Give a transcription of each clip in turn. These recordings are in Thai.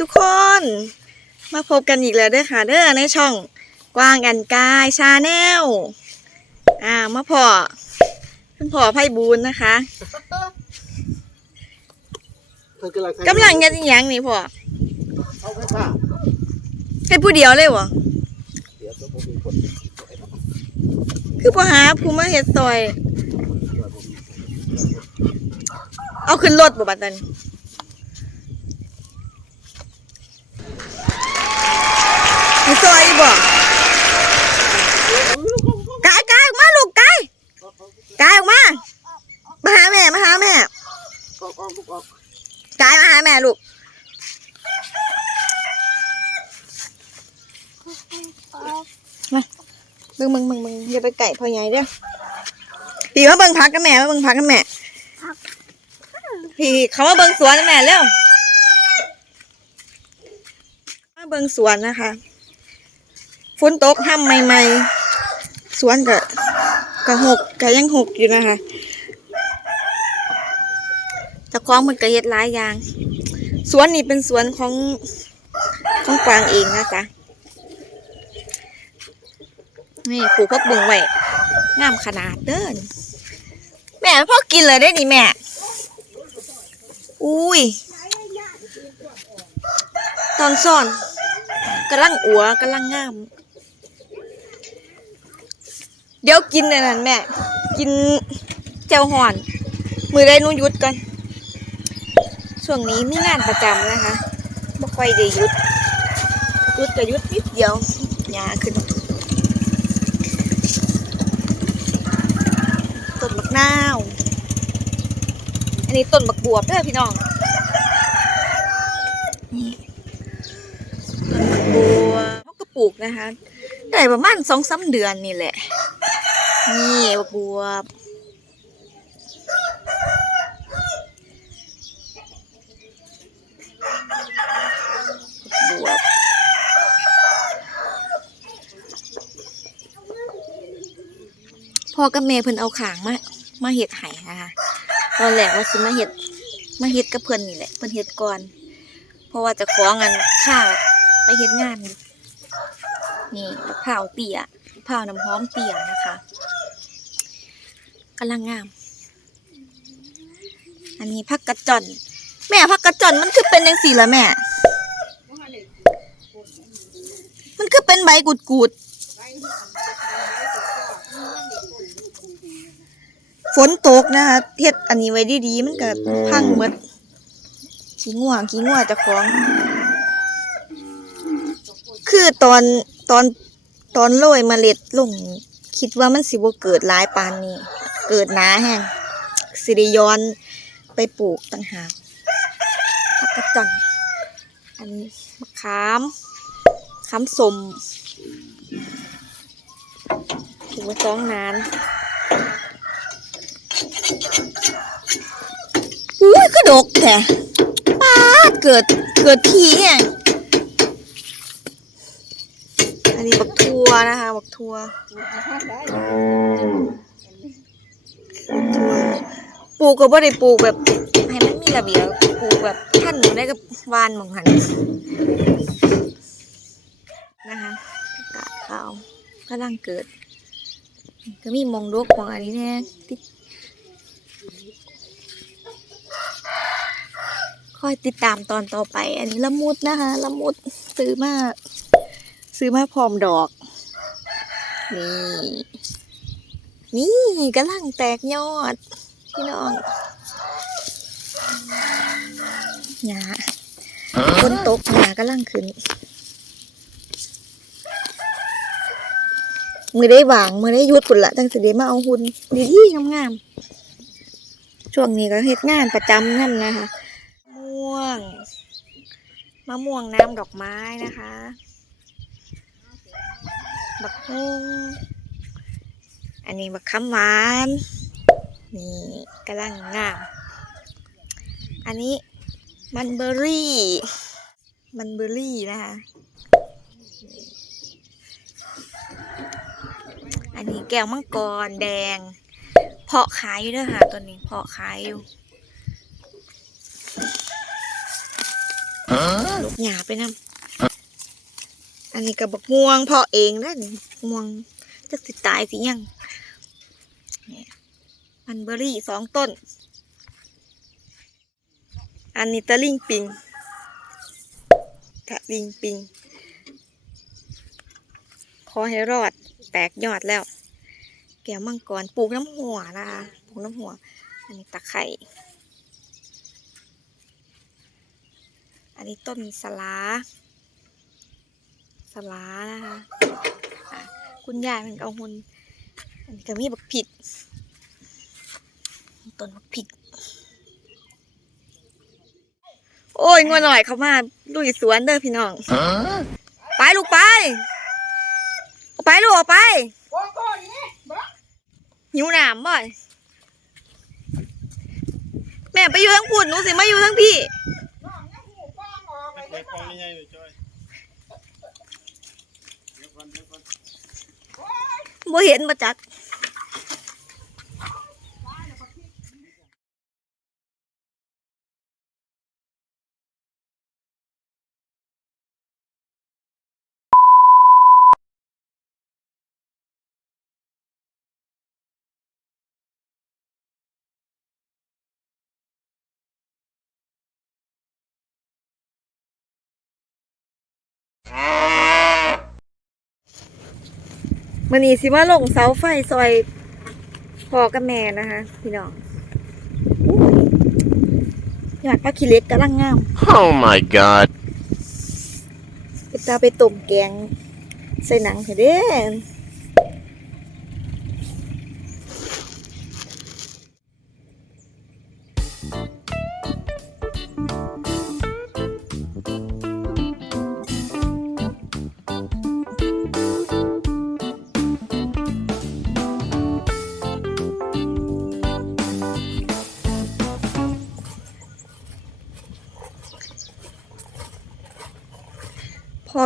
ทุกคน มาพบกันอีกแล้วเด้อค่ะเด้อในช่องกวางแอนกายชาแนลอ่ามาพอคุณพ่อไพ่บูลย์นะคะกำลังยันอหยังนี่พ่อเอาไว้ค่ะให้ผู้เดียวเลยวะคือพ่อหาผู้มาเฮ็ดซอย เอาขึ้นรถบ่บัดนั้นให้ซอยบ่กายกายออกมาลูกกาย กายออกมา มาหาแม่ มาหาแม่กายมาหาแม่ลูกมาเบิ่งเบิ่งเบิ่งเบิ่งอย่าไปไก่พ่อใหญ่เด้อพี่มาเบิ่งพักกับแม่มาเบิ่งพักกับแม่พี่เขามาเบิ่งสวนกับแม่เร็วมาเบิ่งสวนนะคะฝนตกห้ามใหม่ๆสวนก็ ก็หกก็ยังหกอยู่นะคะแตะคองมันก็เฮ็ดหลายอย่าง สวนนี่เป็นสวนของของกวางเองนะจ๊ะนี่ปลูกพักบุ้งไว้งามขนาดเด้อนแม่พ่อกินเลยได้นี่แม่ อุ้ย ตอนซ่อนกำลังอัวกำลังงาม เดี๋ยวกินอันนั้นแม่ กินเจ้าห่อน มือได้หนูหยุดก่อนช่วงนี้มีงานประจำนะคะไม่ค่อยได้ยุดยุดก็ยุดนิดเดียวหยาขึ้นต้นบักนาวอันนี้ต้นบักบวบเด้อพี่น้องนี่บัวเขาก็ปลูกนะคะได้ประมาณสองสามเดือนนี่แหละ นี่บักวบบวพ่อกับแม่เพิ่นเอาขางมา มาเห็ดไห้นะคะตอนแรกก็คือมาเห็ด มาเห็ดกับเพื่นนี่แหละ เพื่นเห็ดก่อน เพราะว่าจะของเงินข้าวไปเห็ดงาน นี่ข้าวเปียข้าวน้ำหอมเปียนะคะ กำลังงาม อันนี้ผักกระจอน แม่ผักกระจอนมันคือเป็นยังสีละแม่ มันคือเป็นใบกุดกุดฝนตกนะคะเฮ็ดอันนี้ไว้ดีๆมันก็พังหมดขี้ง่วงขี้ง่วงจะของ คือตอนตอนตอนโรยเมล็ดลง คิดว่ามันสิบ่เกิดหลายปานนี้ เกิดหนาแห้งสิได้ย้อนไปปลูกต่างหากแล้วก็จันอันมะขามขามสมถึงมาฟ้องนานอุ้ยกระดกแท้ป้าเกิดเกิดทีแห้อันนี้บักทัวนะคะบักทัว ปลูกก็บ่ได้ปลูกแบบให้มันมีระเบียบปลูกแบบท่านหนึ่งได้กับวานมองหันนะคะอากาศขาวกำลังเกิด ก็มีมองรกมองอะไรแน่ติดคอยติดตามตอนต่อไป อันนี้ละมุดนะคะละมุดซื้อมาซื้อมาพร้อมดอก นี่ นี่กำลังแตกยอด พี่น้องหงาฝนตกหงากำลังขึ้น มือได้บางมือได้ยุดฝุ่นละตั้งแต่เดมาเอาหุ่นดีๆงามๆช่วงนี้ก็เฮ็ดงานประจำนั่นนะคะม่วงมะม่วงน้ำดอกไม้นะคะบักฮุงอันนี้บักคำหวาน นี่กำลังงาม อันนี้มันเบอร์รี่ มันเบอร์รี่นะคะ อันนี้แก้วมังกรแดง เพาะขายอยู่ด้วยค่ะตัวนี้เพาะขายอยู่ลูกหยาไปนํอันนี้ก็บักม่วงเพาะเองได้นี่ม่วงจะสิตายสิยัง มันเบอร์รี่สองต้น อันนี้ตะลิงปิงตะลิงปิง ขอให้รอด แตกยอดแล้ว แก้วมังกร ปลูกน้ำหัวล่ะ ปลูกน้ำหัว อันนี้ตะไคร่อันนี้ต้นสลา สลานะคะอะคุณยายมันเอาหุนอันนี้ก็มีบักผิด ต้นบักผิดโอ้ยงวหน่อยเขามาลุยสวนเด้อพี่น้อง ไปลูกไปออกไปลูกออกไปหิวน้ำบ่อยแม่ไปอยู่ทั้งปุ่นหนูสิมาอยู่ทั้งพี่เปิดกล้องนี่ไงเลยจ้อยบ่เห็นบ่จัก มันนี้สิมาลงเสาไฟซอยพอกับแม่นะคะ พี่น้องอยากพักขี้เหล็กกำลังงาม Oh my god จะเอาไปต้มแกง ใส่หนังเถอะเด้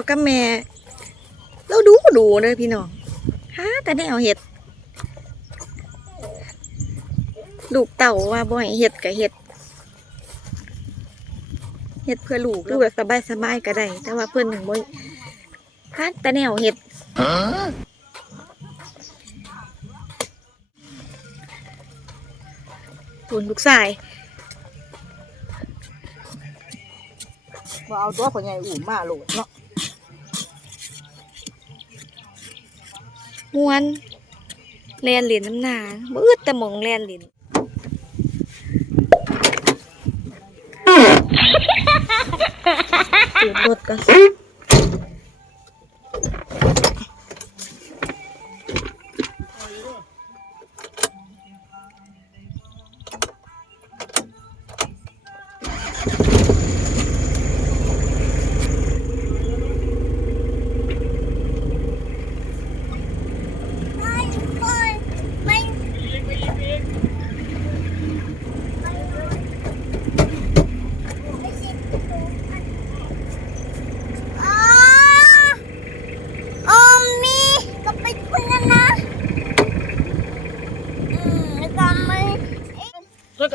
กับแม่ เราดูดูเลยพี่น้องฮะแต่ได้เอาเห็ด ลูกเต่าว่าบ่ให้เห็ดกับเห็ด เห็ดเพื่อลูกหรือแบบสบายๆก็ได้ แต่ว่าเพื่อนหนึ่งบ่ฮะแต่แนวเห็ดคุณลูกชายว่าเอาตัวพ่อใหญ่อู่มาโหลดเนาะ มวนแลนเหรียญน้ำหนามืดแต่หมองแลนเหรียญเดี๋ยวรถก่อน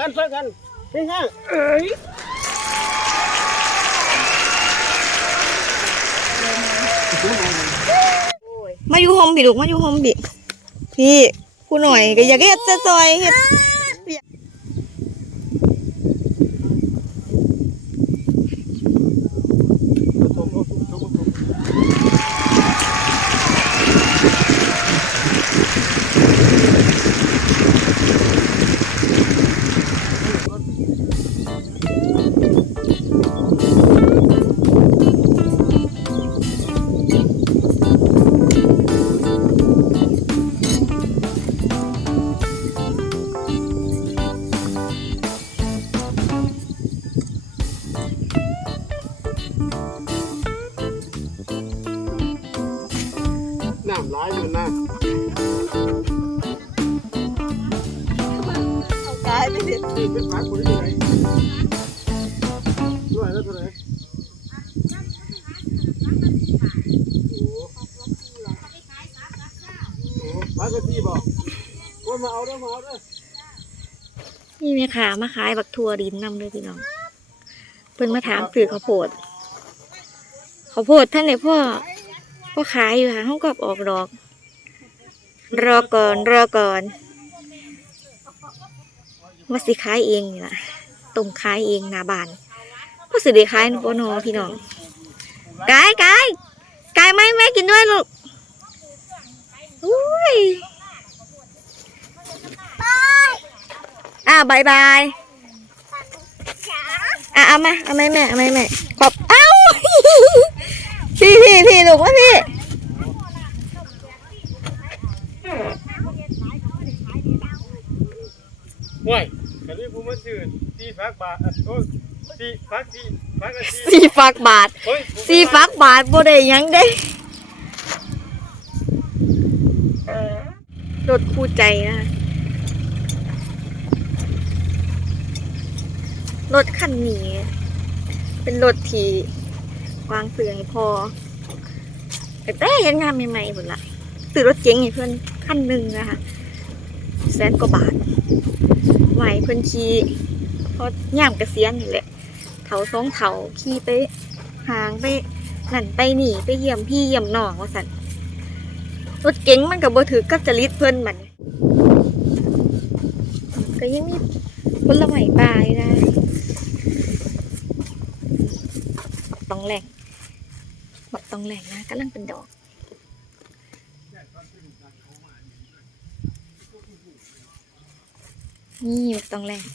กันช่วยกันนี่ไงมาอยู่โฮมพี่ลูกมาอยู่โฮมพี่พี่ผู้หน่อยก็อยากเฮ็ดแต่ซอยเฮ็ด น้ำร้ายอยู่นะกายไปเฮ็ดนี่เป็นหมาปุ๋ยยังไงด้วยแล้วเท่าไหร่โอ้โหโอ้โหมากระที่บอกว่ามาเอาเด้อมาเอาเด้อนี่แม่ขามาขายบักทั่วดินนำเลยพี่น้อง เพิ่นมาถามสื่อข้าวโพดข้าวโพดท่านเนี่ยพ่อ พ่อขายอยู่ค่ะห้องก็ออกดอก รอก่อนรอก่อนว่าสิขายเองนี่ล่ะต้มขายเองหน้าบ้านพ่อสิได้ขายนะพ่อเนอพี่น้องกายกายกายไหม่แม่กินด้วยลูกอุ้ยอ่าบายบายอะเอามาเอาไหมแม่เอาไหมแม่ขอบเอ้า พี่พี่พี่ลูกว่าพี่ห่วยอันนี้ผมมาซื้อที่ฟักบาทโอ้ที่ฟักที่ฟักอาชีพสี่ฟักบาทเฮ้ยสี่ฟักบาทบ่ได้หยังได้รถคู่ใจนะคะรถคันนี้ เป็นรถที่ กวางเปลืองพอแต่แต่เห็นงานใหม่ๆหมดละซื้อรถเก๋งให้เพื่อนคันหนึ่งนะคะแสนกว่าบาทไหวเพื่อนขี่เพราะย่ามเกษียณนี่แหละเถาสองเถาขี่ไปหางไปนั่นไปหนีไปเยี่ยมพี่เยี่ยมน้องว่าสันรถเก๋งมันกับบ่ถือกับจริตเพิ่อนมันก็ยังมีผลไม้ปลายนะบักตองแหลกบักต องแหลกนะกำลังเป็นดอกนี่บักตองแหลก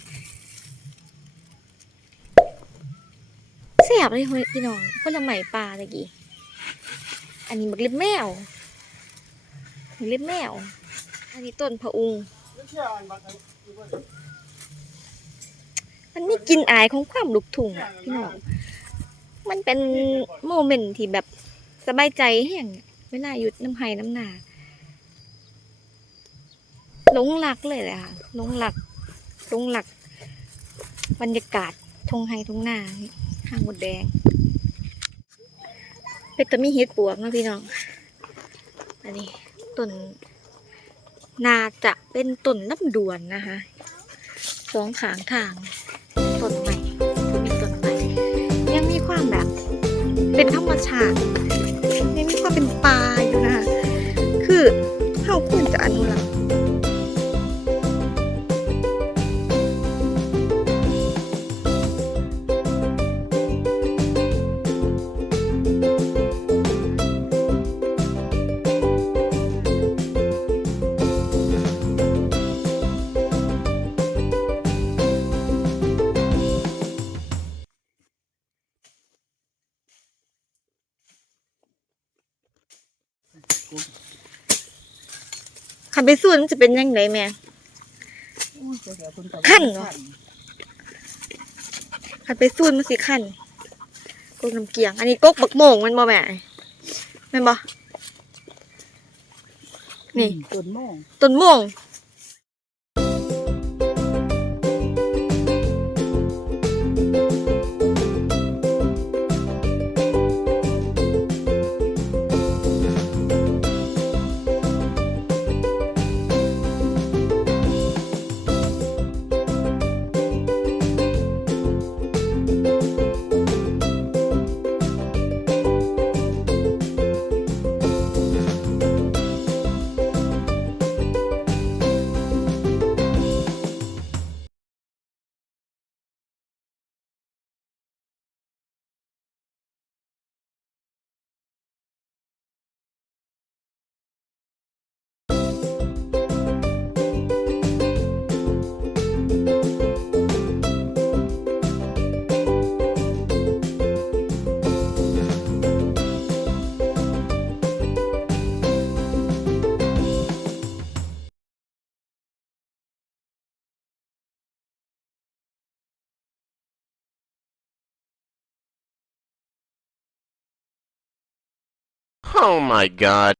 เสียบเลยพี่น้องผลไม้ปลาตะกี้อันนี้บักเล็บแมวบักเล็บแมว อันนี้ต้นพะอุงมันได้มันมีกลินอายของความลุกทุ่งพี่น้องมันเป็นโมเมนต์ที่แบบ สบายใจแห่งเวลาหยุดน้ำไห้น้ำหนาหลงหลักเลยแหละค่ะหลงหลักหลงหลัก บรรยากาศทงไฮทงหน้านี่ห้างหมดแดงเป็นตะมีเฮ็ดปวกเนะพี่น้อง อันนี้ต้นนาจะเป็นต้นลำดวนนะคะสองขางทาง เป็นธรรมชาติยังมีความเป็นปลาอยู่นะคะคือเขาควรจะอนุรักษ์ ไปสู้มันจะเป็นยังไงแม่ขั้นเหรอคันไปสู้มันสิขั้นกกน้ำเกียง อันนี้กกบักโมงมันบ่แม่แม่นบ่นี่ต้นโมงต้นโมง Oh my god.